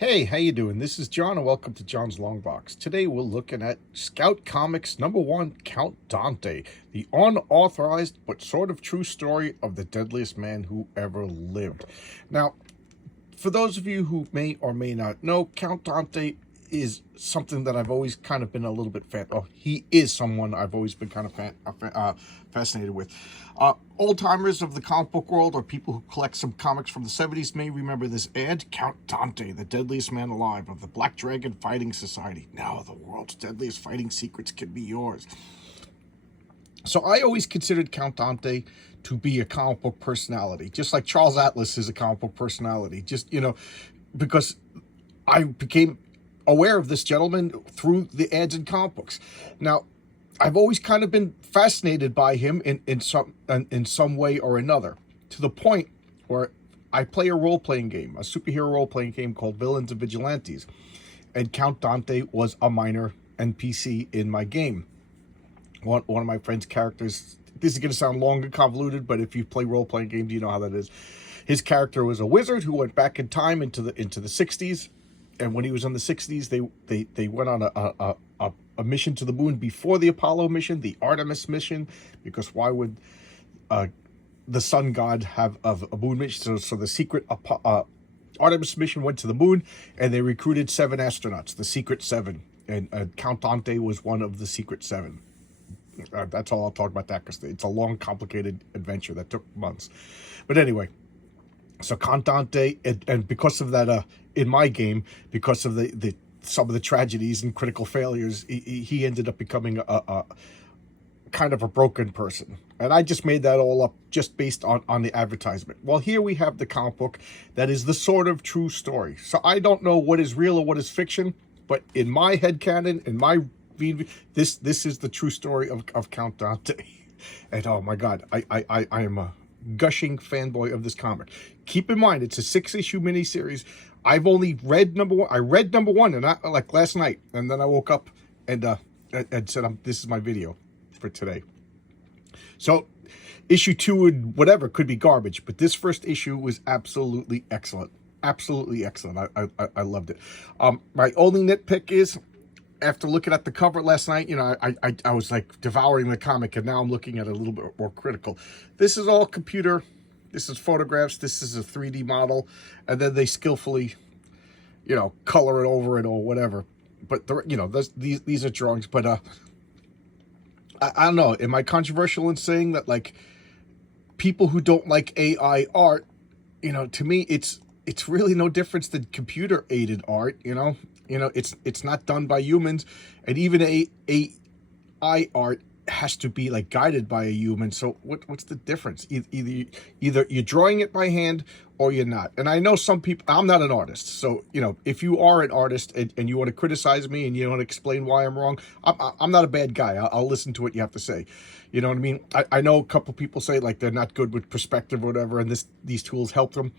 Hey, how you doing? This is John, and welcome to John's Long Box. Today we're looking at Scout Comics #1, Count Dante, the unauthorized but sort of true story of the deadliest man who ever lived. Now, for those of you who may or may not know, Count Dante is something that I've always kind of been a little bit he is someone I've always been kind of fascinated with. Old-timers of the comic book world, or people who collect some comics from the 70s, may remember this ad: Count Dante, the deadliest man alive of the Black Dragon Fighting Society. Now the world's deadliest fighting secrets can be yours. So I always considered Count Dante to be a comic book personality, just like Charles Atlas is a comic book personality, because I became aware of this gentleman through the ads in comic books. Now, I've always kind of been fascinated by him in some way or another, to the point where I play a role-playing game, a superhero role-playing game called Villains and Vigilantes, and Count Dante was a minor NPC in my game. One of my friend's characters, this is going to sound long and convoluted, but if you play role-playing games, you know how that is. His character was a wizard who went back in time into the 60s, and when he was in the 60s, they went on a mission to the moon before the Apollo mission, the Artemis mission, because why would the sun god have a moon mission? So the secret Artemis mission went to the moon, and they recruited 7 astronauts, the Secret 7, and Count Dante was one of the Secret 7. That's all I'll talk about that, because it's a long, complicated adventure that took months. But anyway, so Count Dante, and because of that, in my game, because of the some of the tragedies and critical failures, he ended up becoming a kind of a broken person. And I just made that all up just based on the advertisement. Well, here we have the comic book that is the sort of true story. So I don't know what is real or what is fiction, but in my headcanon, in my this is the true story of Count Dante. And oh my God, I am a gushing fanboy of this comic. Keep in mind, it's a 6-issue miniseries. I've only read #1. I read #1 and like last night, and then I woke up and said, "This is my video for today." So, issue 2 and whatever could be garbage, but this first issue was absolutely excellent. Absolutely excellent. I loved it. My only nitpick is, after looking at the cover last night, I was like devouring the comic, and now I'm looking at it a little bit more critical. This is all computer. This is photographs. This is a 3D model, and then they skillfully, color it over it or whatever. But these are drawings. But I don't know. Am I controversial in saying that, like, people who don't like AI art, to me it's really no difference than computer aided art. It's not done by humans, and even AI art has to be like guided by a human. So what's the difference? Either you're drawing it by hand or you're not. And I know some people, I'm not an artist, so if you are an artist and you want to criticize me and you want to explain why I'm wrong, I'm not a bad guy. I'll listen to what you have to say. You know what I mean? I know a couple people say like they're not good with perspective or whatever, and these tools help them.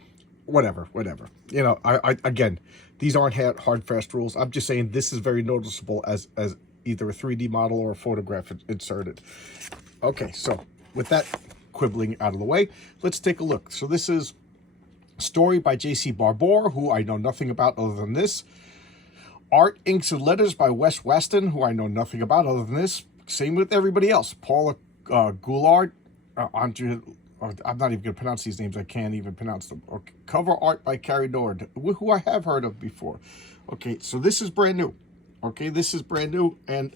Whatever. Again, these aren't hard fast rules. I'm just saying this is very noticeable as either a 3D model or a photograph inserted. Okay, so with that quibbling out of the way, let's take a look. So this is a story by J.C. Barbour, who I know nothing about other than this. Art, Inks, and Letters by Wes Weston, who I know nothing about other than this. Same with everybody else. Paula Goulard, Andre... I'm not even going to pronounce these names. I can't even pronounce them. Okay. Cover art by Carrie Nord, who I have heard of before. Okay, so this is brand new. Okay, this is brand new, and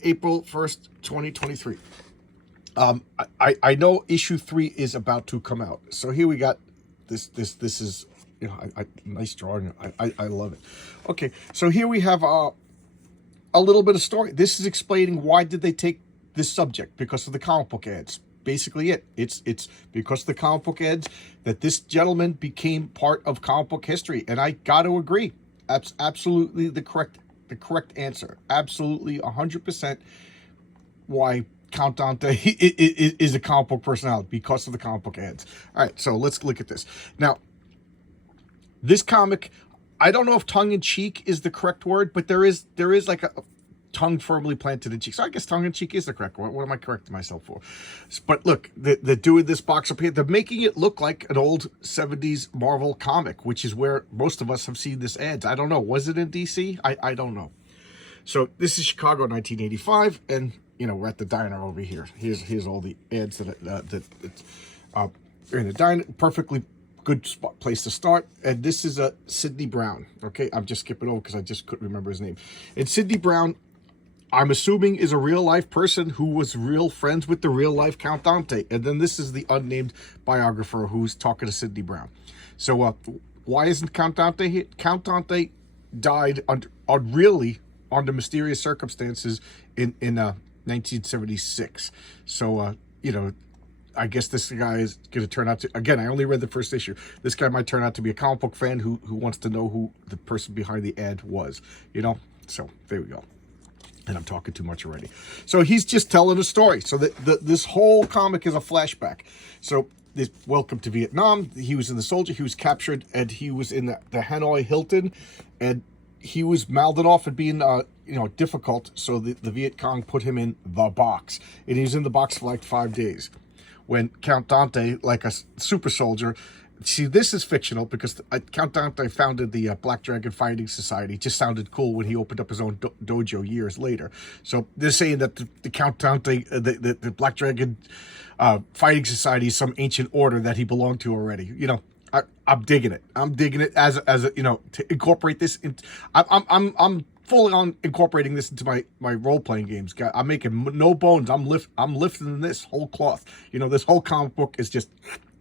April 1st, 2023. I know issue 3 is about to come out. So here we got this is, nice drawing. I love it. Okay, so here we have a little bit of story. This is explaining why did they take this subject, because of the comic book ads. Basically it's because of the comic book ads that this gentleman became part of comic book history, and I got to agree, absolutely the correct answer, absolutely 100% why Count Dante is a comic book personality, because of the comic book ads. All right, so let's look at this now. This comic, I don't know if tongue-in-cheek is the correct word, but there is like a tongue firmly planted in cheek. So I guess tongue in cheek is the correct one. What am I correcting myself for? But look, they're doing this box up here. They're making it look like an old 70s Marvel comic, which is where most of us have seen this ads. I don't know. Was it in DC? I don't know. So this is Chicago, 1985, and we're at the diner over here. Here's all the ads that are in the diner. Perfectly good place to start. And this is a Sidney Brown. Okay, I'm just skipping over because I just couldn't remember his name. And Sidney Brown, I'm assuming, is a real life person who was real friends with the real life Count Dante. And then this is the unnamed biographer who's talking to Sidney Brown. So why isn't Count Dante here? Count Dante died under mysterious circumstances in 1976. So I guess this guy is going to turn out to, again, I only read the first issue. This guy might turn out to be a comic book fan who wants to know who the person behind the ad was, So there we go. And I'm talking too much already. So he's just telling a story. So this whole comic is a flashback. So welcome to Vietnam. He was in the soldier. He was captured, and he was in the Hanoi Hilton, and he was mouthed off at being difficult. So the Viet Cong put him in the box, and he was in the box for like 5 days. When Count Dante, like a super soldier, see, this is fictional because Count Dante founded the Black Dragon Fighting Society. It just sounded cool when he opened up his own dojo years later. So they're saying that the Count Dante, the Black Dragon Fighting Society is some ancient order that he belonged to already. I'm digging it. I'm digging it as a to incorporate this. I'm fully on incorporating this into my role-playing games. I'm making no bones. I'm lifting this whole cloth. This whole comic book is just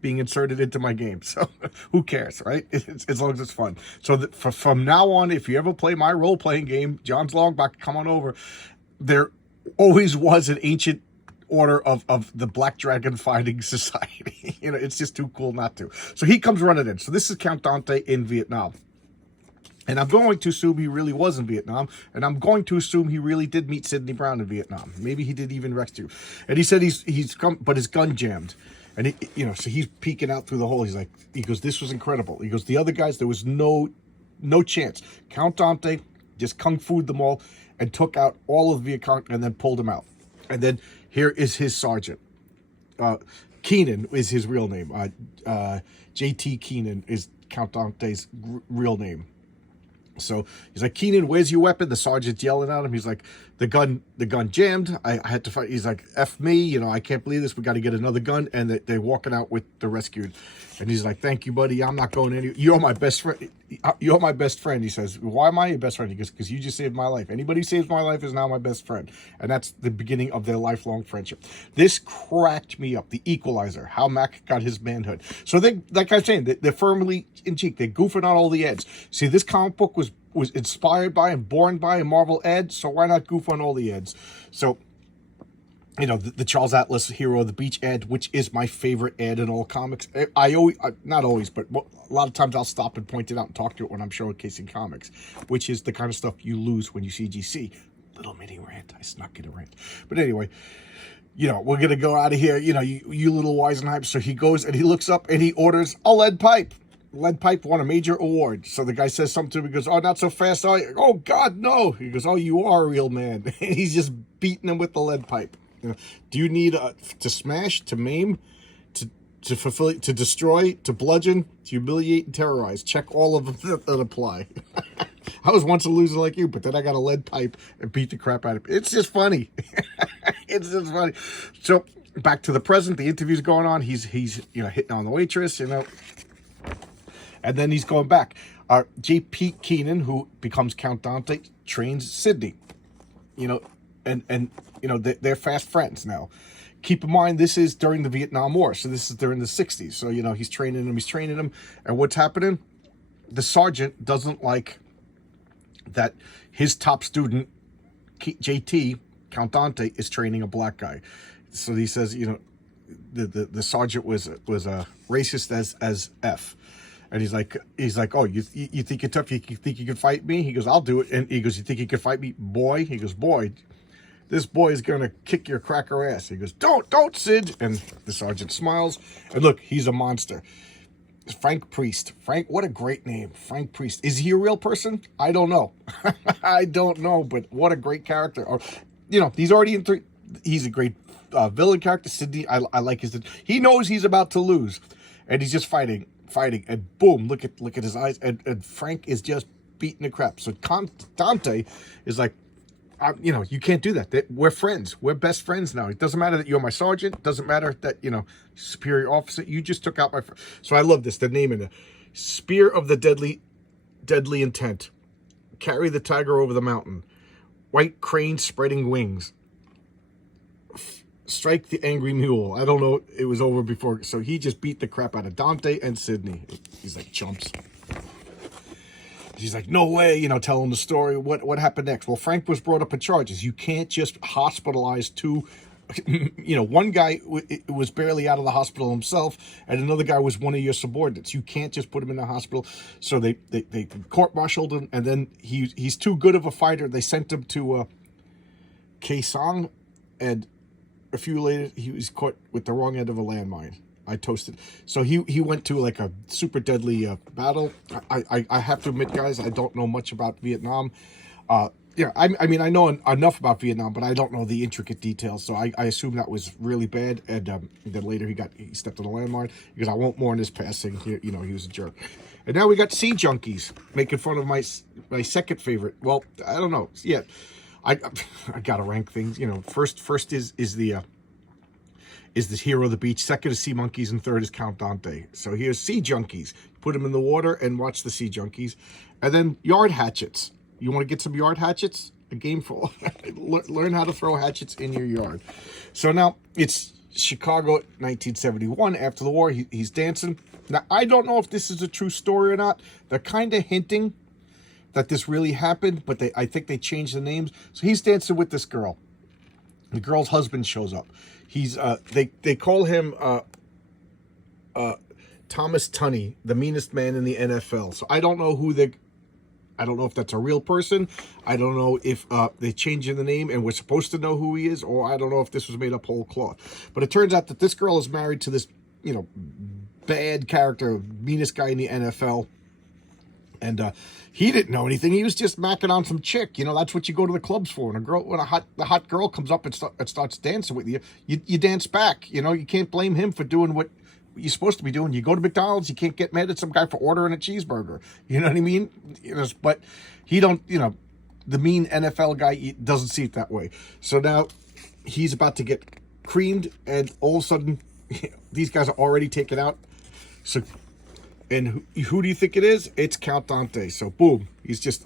being inserted into my game. So who cares, right? As long as it's fun. So from now on, if you ever play my role-playing game, John's Longbox, come on over. There always was an ancient order of the Black Dragon Fighting Society. It's just too cool not to. So he comes running in. So this is Count Dante in Vietnam. And I'm going to assume he really was in Vietnam. And I'm going to assume he really did meet Sidney Brown in Vietnam. Maybe he did even rescue. And he said he's come, but his gun jammed. And so he's peeking out through the hole. He goes, this was incredible. He goes, the other guys, there was no chance. Count Dante just kung fu'd them all and took out all of the Viet Cong and then pulled them out. And then here is his sergeant. Keenan is his real name. J.T. Keenan is Count Dante's real name. So he's like, Keenan, where's your weapon? The sergeant's yelling at him. He's like, the gun jammed. I had to fight. He's like, F me, I can't believe this. We got to get another gun. And they're walking out with the rescued. And he's like, thank you, buddy. I'm not going anywhere. You're my best friend. You're my best friend. He says, why am I your best friend? He goes, because you just saved my life. Anybody who saves my life is now my best friend. And that's the beginning of their lifelong friendship. This cracked me up. The Equalizer, how Mac got his manhood. So they, like I'm saying, they're firmly in cheek. They're goofing on all the ads. See, this comic book was inspired by and born by a Marvel ad, so why not goof on all the ads? So, the Charles Atlas Hero of the Beach ad, which is my favorite ad in all comics. I always, not always, but a lot of times I'll stop and point it out and talk to it when I'm showcasing comics, which is the kind of stuff you lose when you CGC. Little mini rant. I snuck in a rant. But anyway, we're going to go out of here. You little Weisenheim. So he goes and he looks up and he orders a lead pipe. Lead pipe won a major award. So the guy says something to him. He goes, oh, not so fast. Oh, God, no. He goes, oh, you are a real man. And he's just beating him with the lead pipe. Do you need to smash, to maim, to fulfill, to destroy, to bludgeon, to humiliate, and terrorize? Check all of them that apply. I was once a loser like you, but then I got a lead pipe and beat the crap out of it. It's just funny. It's just funny. So back to the present. The interview's going on. He's hitting on the waitress, And then he's going back. J.P. Keenan, who becomes Count Dante, trains Sidney. They're fast friends now. Keep in mind, this is during the Vietnam War, so this is during the 60s. So, he's training him. And what's happening? The sergeant doesn't like that his top student, J.T., Count Dante, is training a black guy. So he says, the sergeant was a racist as F. And he's like, oh, you think you're tough? You think you can fight me? He goes, I'll do it. And he goes, you think you can fight me, boy? He goes, boy, this boy is going to kick your cracker ass. He goes, don't, Sid. And the sergeant smiles. And look, he's a monster. Frank Priest. Frank, what a great name. Frank Priest. Is he a real person? I don't know. I don't know, but what a great character. Or, he's already in three. He's a great villain character. Sidney, I like his. He knows he's about to lose, and he's just fighting, and boom! Look at his eyes, and Frank is just beating the crap. So Dante is like, you can't do that. We're friends. We're best friends now. It doesn't matter that you're my sergeant. It doesn't matter that, superior officer. You just took out my friend. So I love this. The name in it. Spear of the deadly intent. Carry the tiger over the mountain. White crane spreading wings. Strike the angry mule. I don't know. It was over before. So he just beat the crap out of Dante and Sidney. He's like chumps. He's like, no way, telling the story. What happened next? Well, Frank was brought up in charges. You can't just hospitalize two, one guy was barely out of the hospital himself, and another guy was one of your subordinates. You can't just put him in the hospital. So they court-martialed him, and then he's too good of a fighter. They sent him to Kaesong, and a few later, he was caught with the wrong end of a landmine. I toasted. So he went to like a super deadly battle. I have to admit, guys, I don't know much about Vietnam. I mean, I know enough about Vietnam, but I don't know the intricate details. So I assume that was really bad. And then later he stepped on a landmine, because I won't mourn his passing. He was a jerk. And now we got Sea Junkies making fun of my second favorite. Well, I don't know. Yeah, I gotta rank things. First is the hero of the beach, second is Sea Monkeys, and third is Count Dante. So here's Sea Junkies. Put them in the water and watch the Sea Junkies. And then Yard Hatchets. You want to get some yard hatchets? A game for learn how to throw hatchets in your yard. So now it's Chicago, 1971. After the war, he's dancing. Now, I don't know if this is a true story or not. They're kind of hinting that this really happened, but I think they changed the names. So he's dancing with this girl. The girl's husband shows up. He's they call him Thomas Tunney, the meanest man in the NFL. So I don't know I don't know if that's a real person. I don't know if they changed the name and we're supposed to know who he is, or I don't know if this was made up whole cloth. But it turns out that this girl is married to this, bad character, meanest guy in the NFL. And he didn't know anything. He was just macking on some chick. That's what you go to the clubs for. And the hot girl comes up and starts dancing with you, you dance back. You can't blame him for doing what you're supposed to be doing. You go to McDonald's, you can't get mad at some guy for ordering a cheeseburger. You know what I mean? But he don't, the mean NFL guy doesn't see it that way. So now he's about to get creamed, and all of a sudden, these guys are already taken out. So, and who do you think it is? It's Count Dante. So boom, he's just,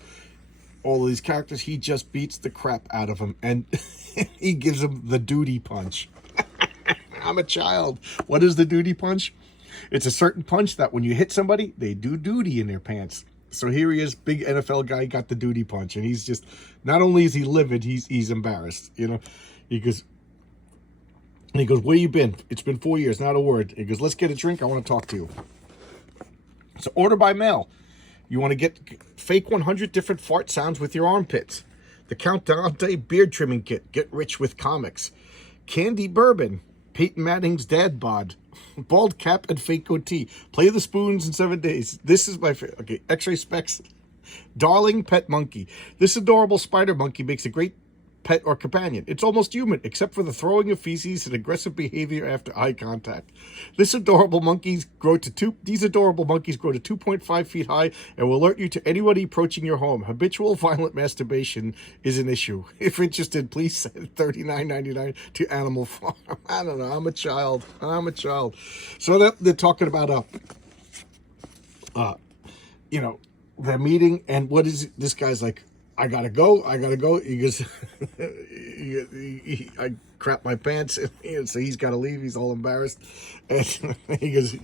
all of these characters, he just beats the crap out of them, and he gives them the duty punch. I'm a child. What is the duty punch? It's a certain punch that when you hit somebody, they do duty in their pants. So here he is, big NFL guy, got the duty punch, and he's just, not only is he livid, he's embarrassed. He goes, where you been? It's been 4 years, not a word. He goes, let's get a drink. I want to talk to you. So order by mail. You want to get fake 100 different fart sounds with your armpits. The Count Dante beard trimming kit. Get rich with comics. Candy bourbon. Peyton Manning's dad bod. Bald cap and fake goatee. Play the spoons in 7 days. This is my favorite. Okay, X-ray specs. Darling pet monkey. This adorable spider monkey makes a great pet or companion. It's almost human, except for the throwing of feces and aggressive behavior after eye contact. These adorable monkeys grow to 2.5 feet high and will alert you to anybody approaching your home. Habitual violent masturbation is an issue. If interested, please send $39.99 to Animal Farm. I don't know. I'm a child. So they're talking about they're meeting, and what is it? This guy's like, I gotta go. He goes, I crap my pants, and so he's got to leave. He's all embarrassed, and he goes,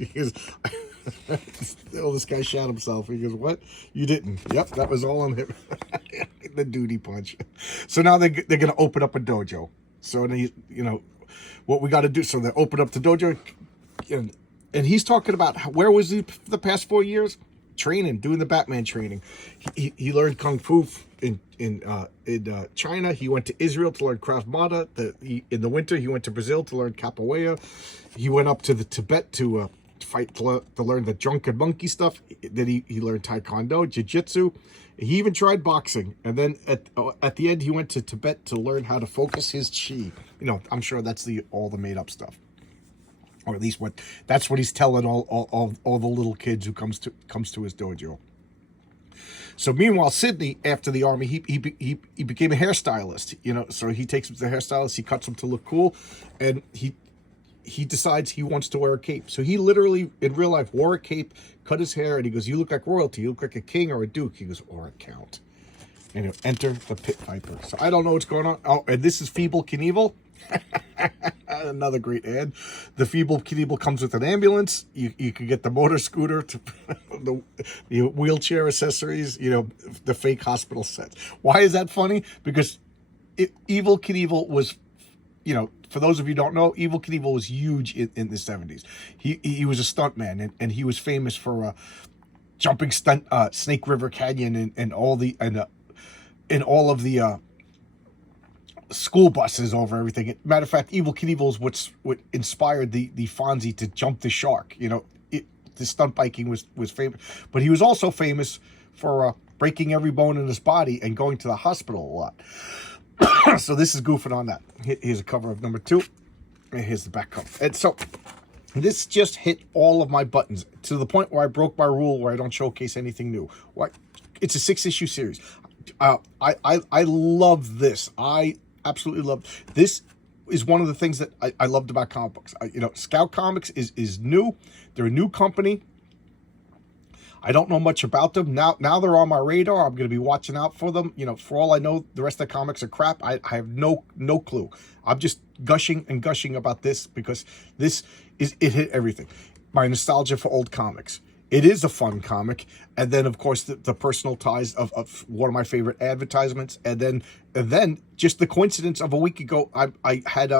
oh, this guy shot himself. He goes, what? You didn't? Yep, that was all on him. The duty punch. So now they're gonna open up a dojo. So what we got to do. So they open up the dojo, and he's talking about where was he the past 4 years? Training, doing the Batman training. He learned Kung Fu in China. He went to Israel to learn Krav Maga. In the winter, he went to Brazil to learn Capoeira. He went up to the Tibet to fight to learn the drunken monkey stuff. Then he learned taekwondo, jiu-jitsu. He even tried boxing, and then at the end he went to Tibet to learn how to focus his chi. I'm sure that's all the made up stuff, or at least that's what he's telling all the little kids who comes to his dojo. So meanwhile, Sydney, after the army, he became a hairstylist. So he takes him to the hairstylist, he cuts him to look cool, and he decides he wants to wear a cape. So he literally, in real life, wore a cape, cut his hair, and he goes, "You look like royalty. You look like a king or a duke." He goes, "Or a count." And he'll enter the pit viper. So I don't know what's going on. Oh, and this is Feeble Knievel. Another great ad. The Feeble Knievel comes with an ambulance. You can get the motor scooter, the wheelchair accessories, the fake hospital sets. Why is that funny? Because Evil Knievel was, for those of you who don't know, Evil Knievel was huge in the 70s. He was a stuntman, and he was famous for jumping Snake River Canyon and all of the school buses over everything. Matter of fact, Evil Knievel is what inspired the Fonzie to jump the shark. The stunt biking was famous, but he was also famous for breaking every bone in his body and going to the hospital a lot. So this is goofing on that. Here's a cover of number 2. And here's the back cover. And so this just hit all of my buttons to the point where I broke my rule where I don't showcase anything new. It's a 6-issue series. I love this. I absolutely love this. Is one of the things that I loved about comic books. Scout Comics is new. They're a new company. I don't know much about them. Now they're on my radar. I'm going to be watching out for them. For all I know, the rest of the comics are crap. I have no clue. I'm just gushing about this because it hit everything. My nostalgia for old comics. It is a fun comic. And then, of course, the personal ties of one of my favorite advertisements. And then just the coincidence of a week ago, I had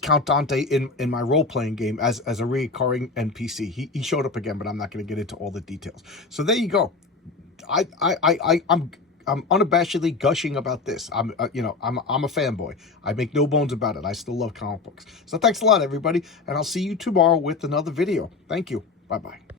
Count Dante in my role-playing game as a recurring NPC. He showed up again, but I'm not going to get into all the details. So there you go. I'm unabashedly gushing about this. I'm a fanboy. I make no bones about it. I still love comic books. So thanks a lot, everybody, and I'll see you tomorrow with another video. Thank you. Bye-bye.